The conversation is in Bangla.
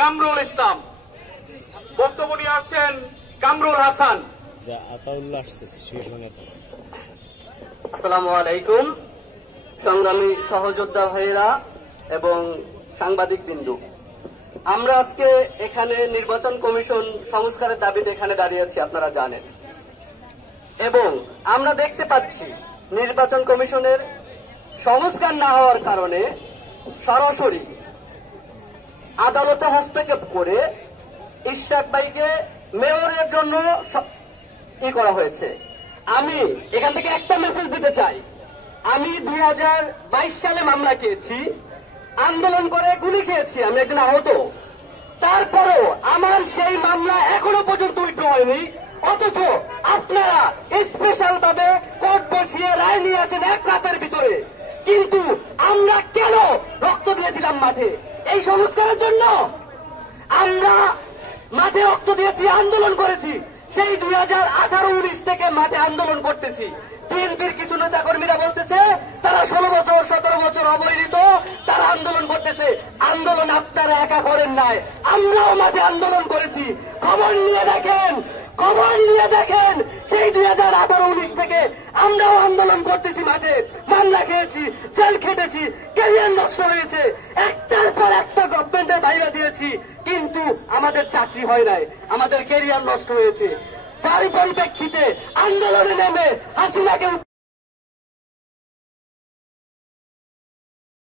কামরুল ইসলাম। বক্তব্য নিয়ে আসছেন কামরুল হাসান। আসসালামু আলাইকুম সংগ্রামী সহযোদ্ধা ভাইয়েরা এবং সাংবাদিক বিন্দু, আমরা আজকে এখানে নির্বাচন কমিশন সংস্কারের দাবিতে এখানে দাঁড়িয়েছি, আপনারা জানেন, এবং আমরা দেখতে পাচ্ছি নির্বাচন কমিশনের সংস্কার না হওয়ার কারণে সরাসরি আদালতে হস্তক্ষেপ করে ইশরাক ভাইকে মেয়রের জন্য করা হয়েছে। আমি এখান থেকে একটা মেসেজ দিতে চাই, আমি 2022 সালে মামলা খেয়েছি, আন্দোলন করে গুলি খেয়েছি, আমি একজন আহত, তারপরও আমার সেই মামলা এখনো পর্যন্ত উইথড্র হয়নি। অথচ আপনারা স্পেশাল ভাবে কোর্ট বসিয়ে রায় নিয়ে আসেন এক রাতের ভিতরে। কিন্তু আমরা কেন রক্ত দিয়েছিলাম মাঠে? এই সংস্কারের জন্য আমরা মাঠে রক্ত দিয়েছি, আন্দোলন করেছি। সেই 2018-19 থেকে মাঠে আন্দোলন করতেছি। বিএনপির কিছু নেতা কর্মীরা বলতেছে তারা 16 বছর 17 বছর অবহেলিত, তারা আন্দোলন করতেছে। আন্দোলন আপনারা একা করেন নাই, আমরাও মাঠে আন্দোলন করেছি। খবর নিয়ে দেখেন, খবর নিয়ে দেখেন, সেই 2018-19 থেকে আমরাও আন্দোলন করতেছি, মাঠে মামলা খেয়েছি, জেল খেটেছি, ক্যারিয়ার নষ্ট হয়েছে, একটার পর একটা গভর্নমেন্টের বাইরে দিয়েছি, কিন্তু আমাদের চাকরি হয় নাই, আমাদের ক্যারিয়ার নষ্ট হয়েছে। তারই পরিপ্রেক্ষিতে আন্দোলনে নেমে হাসিনাকে